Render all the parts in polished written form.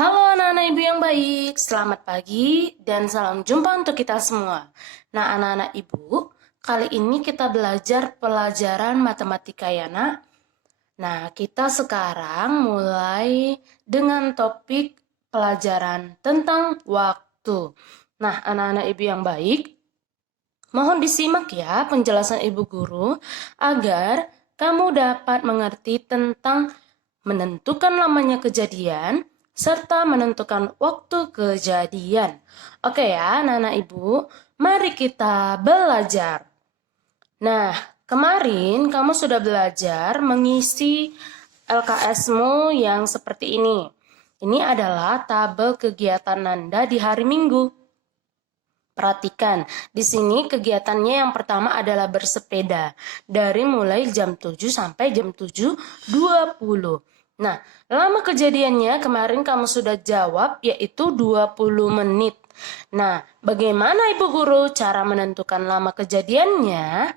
Halo anak-anak ibu yang baik, selamat pagi dan salam jumpa untuk kita semua. Nah anak-anak ibu, kali ini kita belajar pelajaran matematika ya nak. Nah kita sekarang mulai dengan topik pelajaran tentang waktu. Nah anak-anak ibu yang baik, mohon disimak ya penjelasan ibu guru agar kamu dapat mengerti tentang menentukan lamanya kejadian, serta menentukan waktu kejadian. Oke ya, anak-anak ibu, mari kita belajar. Nah, kemarin kamu sudah belajar mengisi LKS-mu yang seperti ini. Ini adalah tabel kegiatan Nanda di hari Minggu. Perhatikan, di sini kegiatannya yang pertama adalah bersepeda. Dari mulai jam 7 sampai jam 7.20. Nah, lama kejadiannya kemarin kamu sudah jawab yaitu 20 menit. Nah, bagaimana Ibu Guru cara menentukan lama kejadiannya?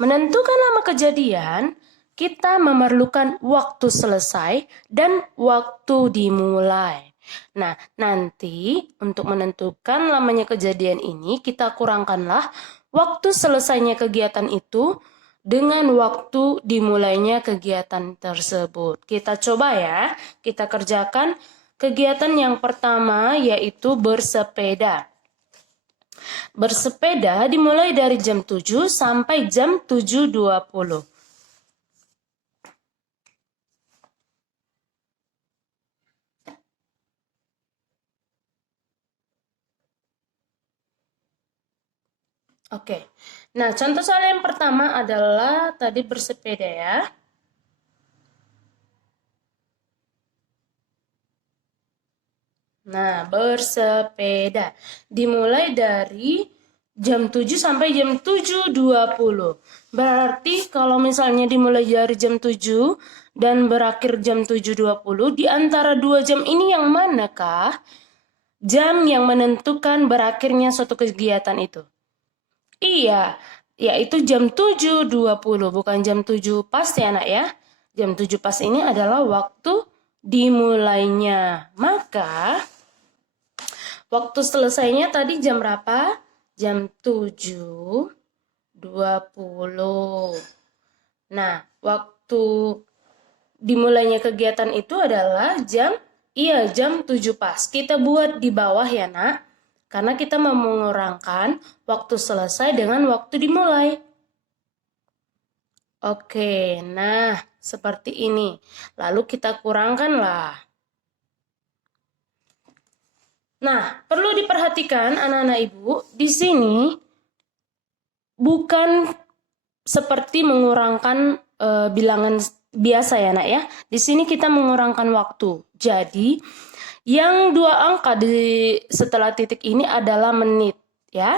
Menentukan lama kejadian, kita memerlukan waktu selesai dan waktu dimulai. Nah, nanti untuk menentukan lamanya kejadian ini, kita kurangkanlah waktu selesainya kegiatan itu dengan waktu dimulainya kegiatan tersebut. Kita coba ya, kita kerjakan kegiatan yang pertama yaitu bersepeda. Bersepeda dimulai dari jam 7 sampai jam 7.20. Oke, nah contoh soal yang pertama adalah tadi bersepeda ya. Nah, bersepeda dimulai dari jam 7 sampai jam 7.20. Berarti kalau misalnya dimulai dari jam 7 dan berakhir jam 7.20, di antara 2 jam ini yang manakah jam yang menentukan berakhirnya suatu kegiatan itu? Iya, yaitu jam 7.20, bukan jam 7 pas ya nak ya. Jam 7 pas ini adalah waktu dimulainya. Maka waktu selesainya tadi jam berapa? Jam 7.20. Nah, waktu dimulainya kegiatan itu adalah jam 7 pas. Kita buat di bawah ya nak. Karena kita mau mengurangkan waktu selesai dengan waktu dimulai. Oke, nah seperti ini. Lalu kita kurangkanlah. Nah, perlu diperhatikan anak-anak ibu, di sini bukan seperti mengurangkan bilangan biasa ya nak ya. Di sini kita mengurangkan waktu. Jadi, yang 2 angka setelah titik ini adalah menit ya.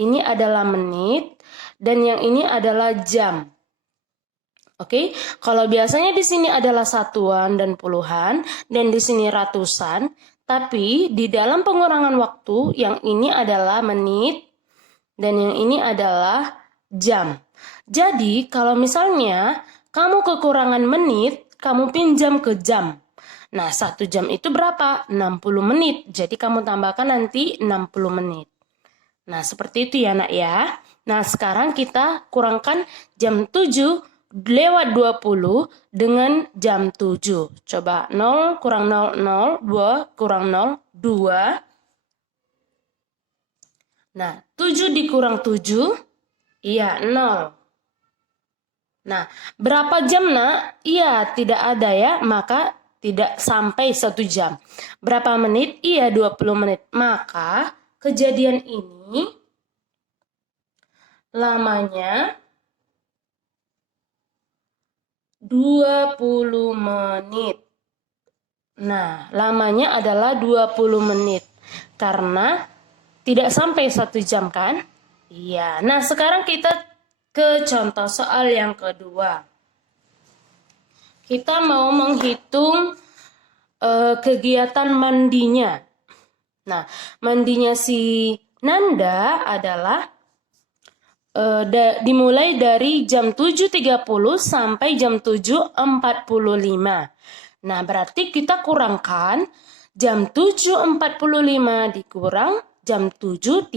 Ini adalah menit dan yang ini adalah jam. Oke, kalau biasanya di sini adalah satuan dan puluhan dan di sini ratusan, tapi di dalam pengurangan waktu yang ini adalah menit dan yang ini adalah jam. Jadi, kalau misalnya kamu kekurangan menit, kamu pinjam ke jam. Nah, 1 jam itu berapa? 60 menit. Jadi, kamu tambahkan nanti 60 menit. Nah, seperti itu ya nak ya. Nah, sekarang kita kurangkan jam 7 lewat 20 dengan jam 7. Coba 0 kurang 0, 0. 2 kurang 0, 2. Nah, 7 dikurang 7, iya 0. Nah, berapa jam nak? Iya, tidak ada ya, maka tidak sampai 1 jam. Berapa menit? Iya, 20 menit. Maka kejadian ini lamanya 20 menit. Nah, lamanya adalah 20 menit. Karena tidak sampai 1 jam kan? Iya. Nah, sekarang kita ke contoh soal yang kedua. Kita mau menghitung kegiatan mandinya. Nah, mandinya si Nanda adalah dimulai dari jam 7.30 sampai jam 7.45. Nah, berarti kita kurangkan Jam 7.45 dikurang jam 7.30.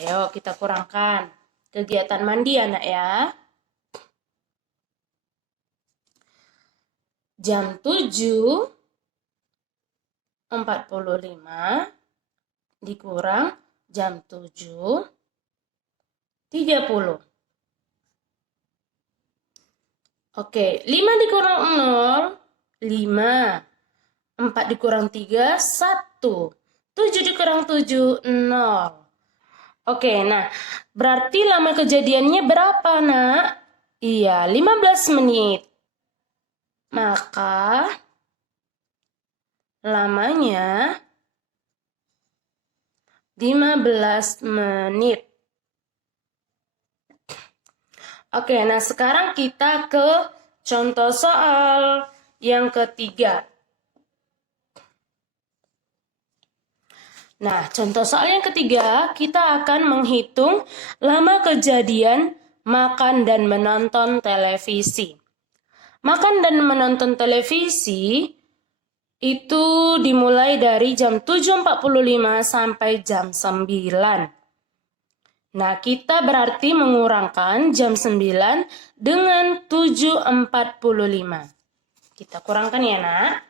Ayo kita kurangkan. Kegiatan mandi anak ya. Jam 7.45 dikurang jam 7.30. Oke, 5 dikurang 0, 5. 4 dikurang 3, 1. 7 dikurang 7, 0. Oke, nah berarti lama kejadiannya berapa, nak? Iya, 15 menit. Maka lamanya 15 menit. Oke, nah sekarang kita ke contoh soal yang ketiga. Nah, contoh soal yang ketiga, kita akan menghitung lama kejadian makan dan menonton televisi. Makan dan menonton televisi itu dimulai dari jam 7.45 sampai jam 9. Nah, kita berarti mengurangkan jam 9 dengan 7.45. Kita kurangkan ya, nak.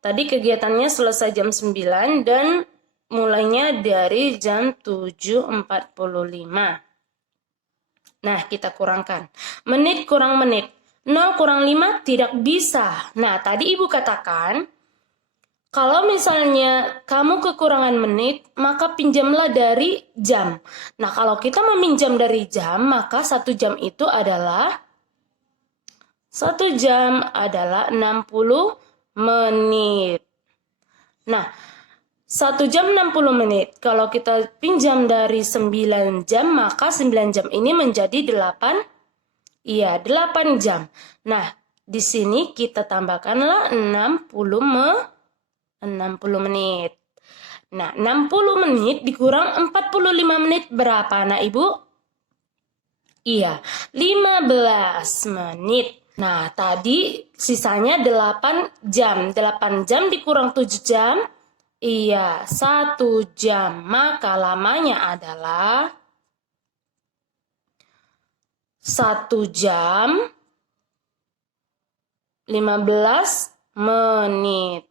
Tadi kegiatannya selesai jam 9 dan mulainya dari jam 7.45. Nah, kita kurangkan. Menit kurang menit. 0 kurang 5 tidak bisa. Nah, tadi ibu katakan, kalau misalnya kamu kekurangan menit, maka pinjamlah dari jam. Nah, kalau kita meminjam dari jam, maka 1 jam itu adalah 60 menit. Nah, 1 jam 60 menit. Kalau kita pinjam dari 9 jam, maka 9 jam ini menjadi 8 jam. Nah, di sini kita tambahkanlah 60 menit. Nah, 60 menit dikurang 45 menit berapa, anak ibu? Iya, 15 menit. Nah, tadi sisanya 8 jam. 8 jam dikurang 7 jam. Iya, 1 jam. Maka lamanya adalah 1 jam 15 menit.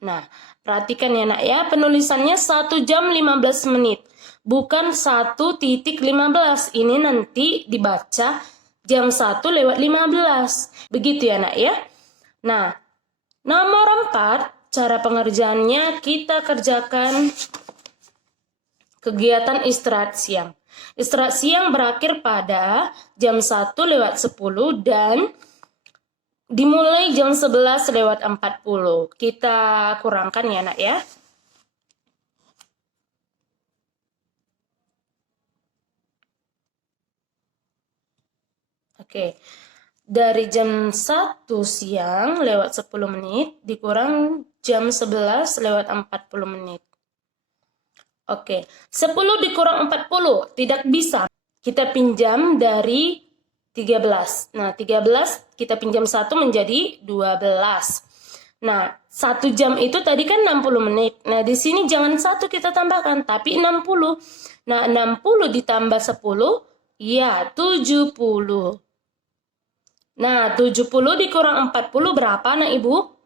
Nah, perhatikan ya, nak ya, penulisannya 1 jam 15 menit. Bukan 1.15. Ini nanti dibaca jam 1:15. Begitu ya, nak ya. Nah, nomor 4, cara pengerjaannya kita kerjakan kegiatan istirahat siang. Istirahat siang berakhir pada jam 1:10 dan dimulai jam 11:40. Kita kurangkan ya, nak ya. Oke. Dari jam 1 siang lewat 10 menit dikurang jam 11:40 menit. Oke. 10 dikurang 40 tidak bisa. Kita pinjam dari 13. Nah, 13 kita pinjam 1 menjadi 12. Nah, 1 jam itu tadi kan 60 menit. Nah, di sini jangan 1 kita tambahkan, tapi 60. Nah, 60 ditambah 10, ya 70. Nah, 70 dikurang 40 berapa, nak ibu?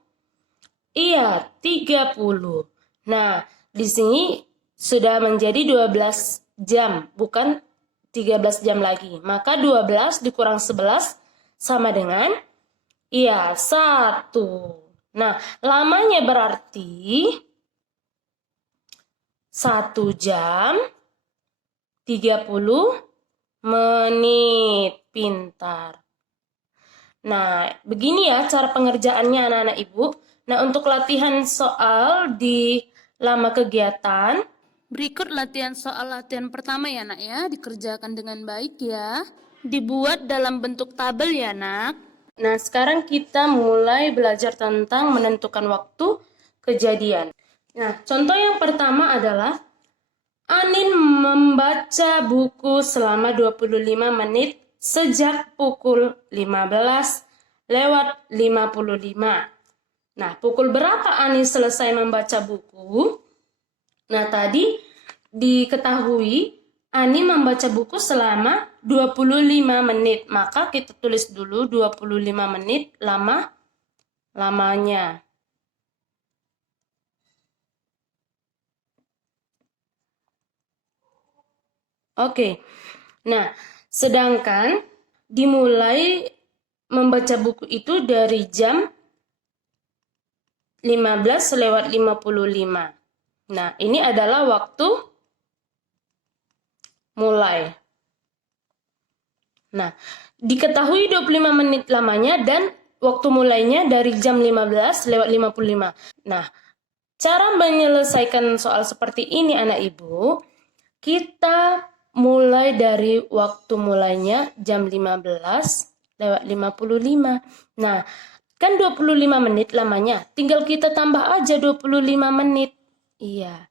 Iya, 30. Nah, di sini sudah menjadi 12 jam, bukan 13 jam lagi. Maka 12 dikurang 11 sama dengan, iya, 1. Nah, lamanya berarti 1 jam 30 menit. Pintar. Nah, begini ya cara pengerjaannya anak-anak ibu. Nah, untuk latihan soal di lama kegiatan, berikut latihan soal latihan pertama ya, nak ya. Dikerjakan dengan baik ya. Dibuat dalam bentuk tabel ya, nak. Nah, sekarang kita mulai belajar tentang menentukan waktu kejadian. Nah, contoh yang pertama adalah Anin membaca membaca buku selama 25 menit sejak pukul 15:55. Nah, pukul berapa Ani selesai membaca buku? Nah, tadi diketahui Ani membaca buku selama 25 menit. Maka kita tulis dulu 25 menit lamanya. Oke. Nah, sedangkan dimulai membaca buku itu dari jam 15:55. Nah, ini adalah waktu mulai. Nah, diketahui 25 menit lamanya dan waktu mulainya dari jam 15:55. Nah, cara menyelesaikan soal seperti ini anak ibu, kita mulai dari waktu mulainya jam 15:55. Nah, kan 25 menit lamanya, tinggal kita tambah aja 25 menit. Iya.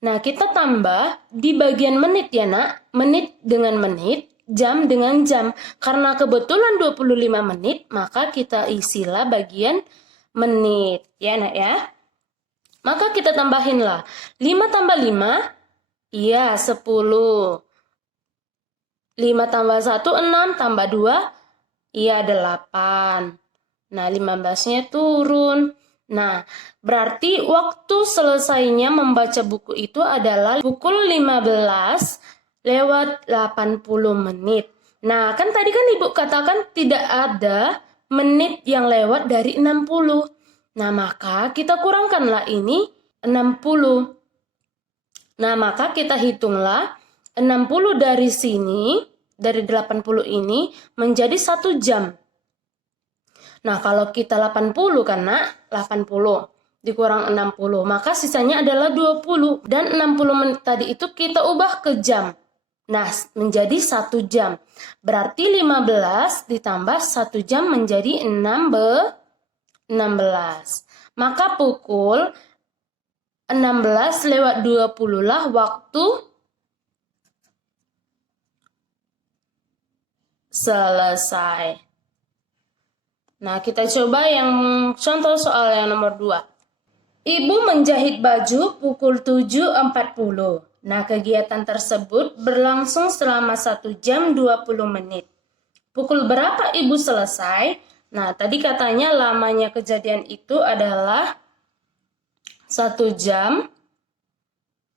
Nah, kita tambah di bagian menit ya nak, menit dengan menit, jam dengan jam. Karena kebetulan 25 menit, maka kita isilah bagian menit. Ya nak ya. Maka kita tambahinlah. 5 tambah 5, iya 10. 5 tambah 1, 6, tambah 2, iya 8. Nah, 15-nya turun. Nah, berarti waktu selesainya membaca buku itu adalah pukul 15:80 menit. Nah, kan tadi kan Ibu katakan tidak ada menit yang lewat dari 60. Nah, maka kita kurangkanlah ini 60. Nah, maka kita hitunglah 60 dari sini, dari 80 ini menjadi 1 jam. Nah, kalau kita 80 kan nak, 80 dikurang 60, maka sisanya adalah 20. Dan 60 menit tadi itu kita ubah ke jam. Nah, menjadi 1 jam. Berarti 15 ditambah 1 jam menjadi 16. Maka pukul 16:20 lah waktu selesai. Nah, kita coba yang contoh soal yang nomor 2. Ibu menjahit baju pukul 7:40. Nah, kegiatan tersebut berlangsung selama 1 jam 20 menit. Pukul berapa Ibu selesai? Nah, tadi katanya lamanya kejadian itu adalah 1 jam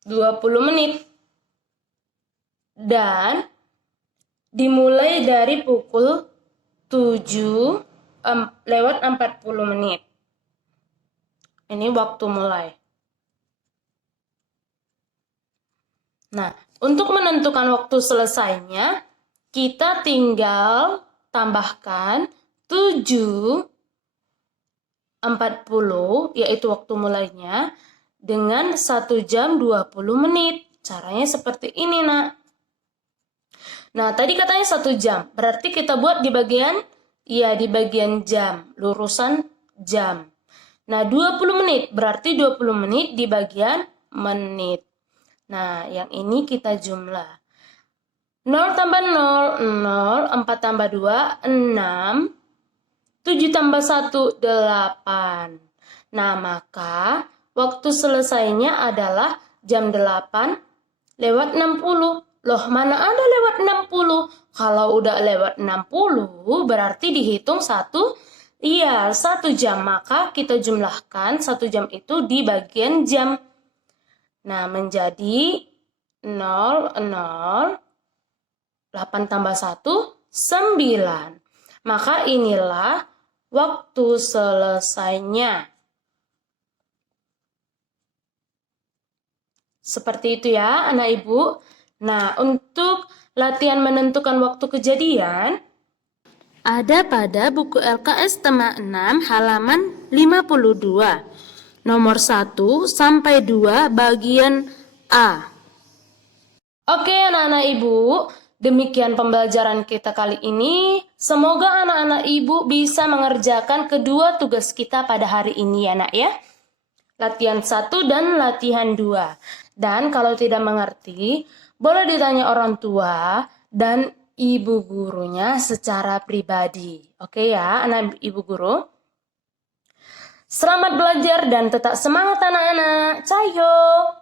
20 menit. Dan dimulai dari pukul 7:40 menit. Ini waktu mulai. Nah, untuk menentukan waktu selesainya, kita tinggal tambahkan 7:40, yaitu waktu mulainya, dengan 1 jam 20 menit. Caranya seperti ini, nak. Nah, tadi katanya 1 jam. Berarti kita buat di bagian jam, lurusan jam. Nah, 20 menit, berarti 20 menit di bagian menit. Nah, yang ini kita jumlah. 0 tambah 0, 0, 4 tambah 2, 6, 7 tambah 1, 8. Nah, maka waktu selesainya adalah jam 8:60. Loh, mana ada lewat 60? Kalau udah lewat 60, berarti dihitung 1 jam. Maka kita jumlahkan 1 jam itu di bagian jam. Nah, menjadi 0, 0, 8 tambah 1, 9. Maka inilah waktu selesainya. Seperti itu ya, anak ibu. Nah, untuk latihan menentukan waktu kejadian, ada pada buku LKS tema 6 halaman 52. Nomor 1 sampai 2 bagian A. Oke anak-anak ibu, demikian pembelajaran kita kali ini. Semoga anak-anak ibu bisa mengerjakan kedua tugas kita pada hari ini ya nak ya. Latihan 1 dan latihan 2. Dan kalau tidak mengerti, boleh ditanya orang tua dan ibu gurunya secara pribadi. Oke ya, anak ibu guru? Selamat belajar dan tetap semangat anak-anak. Cayo!